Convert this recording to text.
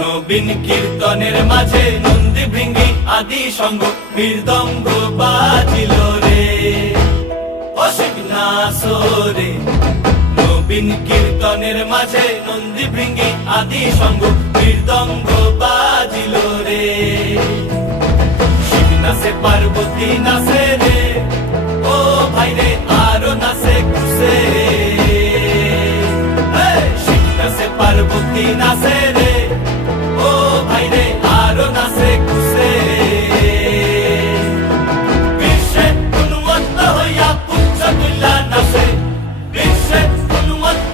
নবীন কীর্তনের মাঝে নন্দী ভৃঙ্গি আদি সঙ্গ মৃদঙ্গ বাজিল রে, অসিক নাসরে। নবীন কীর্তনের মাঝে নন্দী ভৃঙ্গি আদি সঙ্গ মৃদঙ্গ বাজিল রে। শিব নাচে পার্বতী নাচে রে, ও ভাই রে আরো নাচে কুসে। শিব নাচে পার্বতী নাচে